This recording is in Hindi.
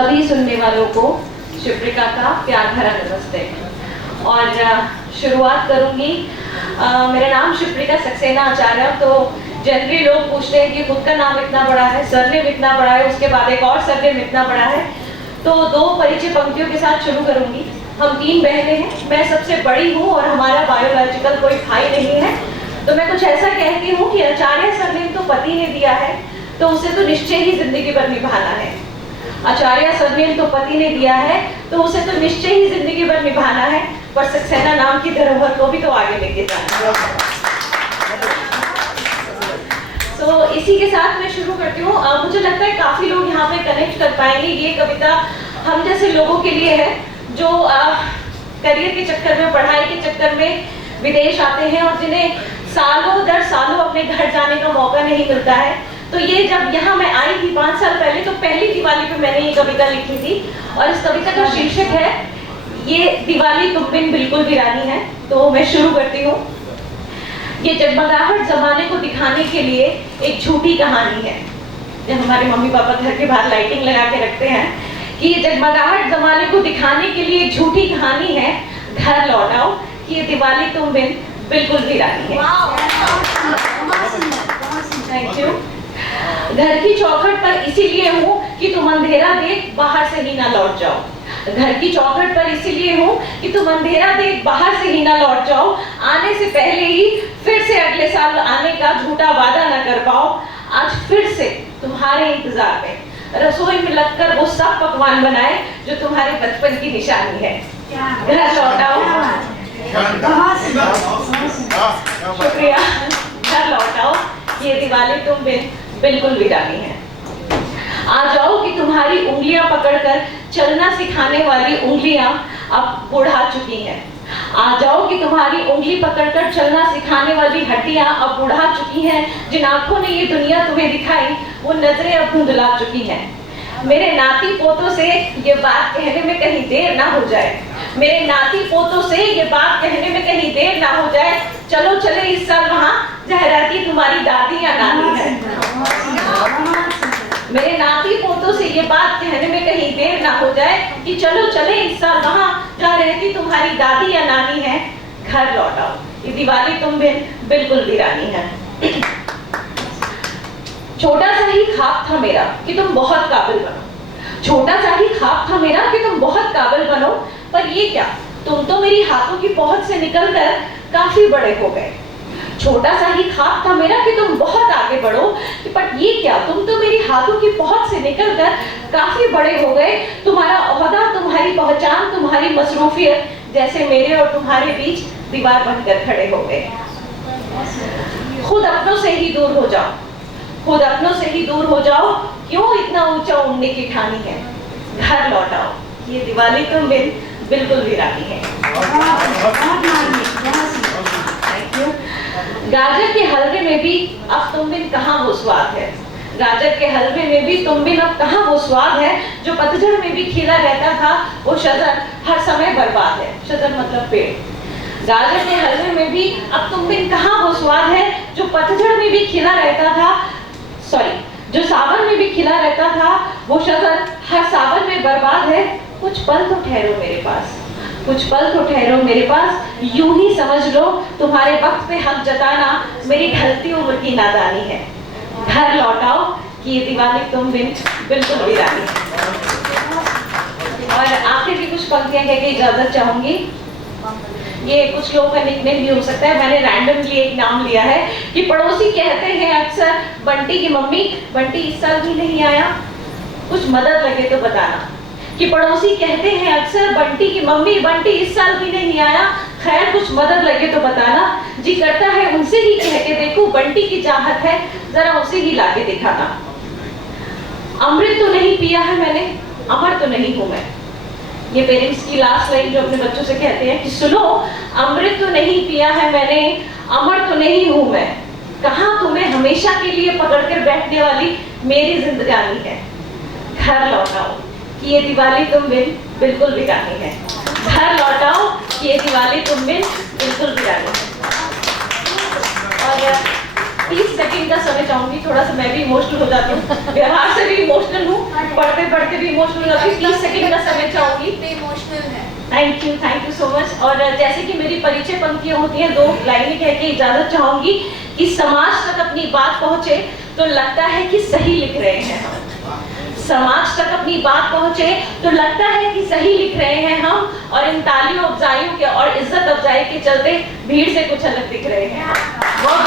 सभी सुनने वालों को शिप्रिका का प्यार भरा नमस्ते। और शुरुआत करूंगी। मेरा नाम शिप्रिका सक्सेना आचार्य। तो जनरली लोग पूछते हैं कि खुद का नाम इतना बड़ा है, सरनेम इतना बड़ा है, उसके बाद एक और सरनेम इतना बड़ा है। तो दो परिचय पंक्तियों के साथ शुरू करूंगी। हम 3 बहनें हैं, मैं सबसे बड़ी हूँ और हमारा बायोलॉजिकल कोई भाई नहीं है। तो मैं कुछ ऐसा कहती हूँ कि आचार्य सरनेम तो पति ने दिया है, तो उसे तो निश्चय ही जिंदगी भर निभाना है। आचार्य सरनेम तो पति ने दिया है, तो उसे तो निश्चय ही जिंदगी भर निभाना है, पर सक्सेना नाम की धरोहर को भी तो आगे लेके जाना है। तो इसी के साथ मैं शुरू करती हूँ। मुझे लगता है काफी लोग यहाँ पे कनेक्ट कर पाएंगे। ये कविता हम जैसे लोगों के लिए है जो करियर के चक्कर में, पढ़ाई के चक्कर में विदेश आते हैं और जिन्हें सालों दर सालों अपने घर जाने का मौका नहीं मिलता है। तो ये जब यहाँ मैं आई थी 5 साल पहले, तो पहली दिवाली पे मैंने ये कविता लिखी थी और इस कविता का शीर्षक है ये दिवाली तुम बिन बिल्कुल वीरानी है। तो मैं शुरू करती हूँ। ये जगमगाहट जमाने को दिखाने के लिए एक झूठी कहानी है। जब हमारे मम्मी पापा घर के बाहर लाइटिंग लगा के रखते हैं कि ये जगमगाहट जमाने को दिखाने के लिए एक झूठी कहानी है, घर लौट आओ कि ये दिवाली तुम बिन बिल्कुल वीरानी है। Thank you. घर की चौखट पर इसीलिए हूँ कि तुम अंधेरा देख बाहर से ही ना लौट जाओ। घर की चौखट पर इसीलिए हूँ कि तुम अंधेरा देख बाहर से ही ना लौट जाओ। आने से पहले ही फिर से अगले साल आने का झूठा वादा ना कर पाओ। आज फिर से तुम्हारे इंतजार में रसोई में लगकर वो सब पकवान बनाए जो तुम्हारे बचपन की निशानी है। घर लौट आओ। शुक्रिया। घर लौट आओ, ये दिवाली तुम बिल्कुल वीरानी है। आ जाओ कि तुम्हारी उंगलियां पकड़कर चलना सिखाने वाली उंगलियां अब बुढ़ा चुकी हैं। आ जाओ कि तुम्हारी उंगली पकड़कर चलना सिखाने वाली हड्डियां अब बुढ़ा चुकी हैं। जिन आंखों ने ये दुनिया तुम्हें दिखाई वो नजरें अब धुंधला चुकी हैं। मेरे नाती पोतों से ये बात कहने में कहीं देर ना हो जाए। मेरे नाती पोतों से ये बात कहने में कहीं देर ना हो जाए। चलो चले इस साल वहां जहाँ रहती तुम्हारी दादी या नानी है। मेरे नाती पोतों से ये बात कहने में कहीं देर ना हो जाए कि चलो चले इस साल वहां जहाँ रहती तुम्हारी दादी या नानी है। घर लौट आओ, ये दिवाली तुम बिल्कुल वीरानी है। छोटा सा ही ख्वाब था मेरा कि तुम बहुत काबिल बनो। छोटा सा ही ख्वाब था मेरा कि तुम बहुत काबिल बनो, पर ये क्या, तुम तो मेरी हाथों की पहुंच से निकलकर काफी बड़े हो गए। छोटा सा ही ख्वाब था मेरा कि तुम बहुत आगे बढ़ो, पर ये क्या, तुम तो मेरी हाथों की पहुंच से निकलकर काफी बड़े हो गए। तुम्हारा ओहदा, तुम्हारी पहचान, तुम्हारी मसरूफियत जैसे मेरे और तुम्हारे बीच दीवार बनकर खड़े हो गए। खुद अपनों से ही दूर हो जाओ, खुद अपनों से ही दूर हो जाओ, क्यों इतना ऊंचा उड़ने की ठानी है। घर लौट आओ, ये दिवाली तुम बिल्कुल वीरानी है। गाजर के हलवे में भी अब तुम बिन कहाँ वो स्वाद है। गाजर के हलवे में भी तुम बिन अब कहाँ वो स्वाद है। जो पतझड़ में भी खिला रहता था वो शजर हर समय बर्बाद है। शजर मतलब पेड़। गाजर के हलवे में भी अब तुम बिन कहाँ वो स्वाद है। जो पतझड़ में भी खिला रहता था, जो सावन में भी खिला रहता था वो शजर हर सावन में बर्बाद है। कुछ पल तो ठहरो मेरे पास, कुछ पल तो ठहरो मेरे पास। यूं ही समझ लो तुम्हारे वक्त पे हक जताना मेरी ढलती उम्र की नादानी है। घर लौट आओ कि ये दिवाली तुम बिल्कुल वीरानी है। और आखिर की कुछ पंक्तियां कह के इजाजत चाहूंगी। ये कुछ लोगों का निकनेम भी हो सकता है, मैंने रैंडमली एक नाम लिया है कि पड़ोसी कहते हैं अक्सर बंटी की मम्मी, बंटी इस साल भी नहीं आया, कुछ मदद लगे तो बताना। कि पड़ोसी कहते हैं अक्सर बंटी की मम्मी, बंटी इस साल भी नहीं आया, खैर कुछ मदद लगे तो बताना। जी करता है उनसे ही कह के देखो, बंटी की चाहत है जरा उसे ही लाके दिखाना। अमृत तो नहीं पिया है मैंने, अमर तो नहीं हूं मैं। ये पेरेंट्स की लास्ट लाइन जो अपने बच्चों से कहते हैं कि सुनो, अमृत तो नहीं पिया है मैंने, अमर तो नहीं हूं मैं। कहां तुम्हें हमेशा के लिए पकड़कर बैठने वाली मेरी जिंदगानी है। घर लौट आओ कि ये दिवाली तुम बिल्कुल वीरानी है। घर लौट आओ कि ये दिवाली तुम बिल्कुल वीरानी है। और 30 सेकंड का समय चाहूंगी, थोड़ा सा मैं भी इमोशनल हो जाती हूँ, व्यवहार से भी इमोशनल हूँ, पढ़ते पढ़ते भी इमोशनल हो जाती हूँ। 30 सेकंड का समय चाहूंगी। इमोशनल है। Thank you so much. और जैसे कि मेरी परिचय पंक्तियां होती हैं, 2 लाइनें कह के इजाजत चाहूंगी कि समाज तक अपनी बात पहुंचे तो लगता है कि सही लिख रहे हैं हम। समाज तक अपनी बात पहुंचे तो लगता है कि सही लिख रहे हैं हम, और इन तालियों अफजाइयों के और इज्जत अफजाई के चलते भीड़ से कुछ अलग दिख रहे हैं। बहुत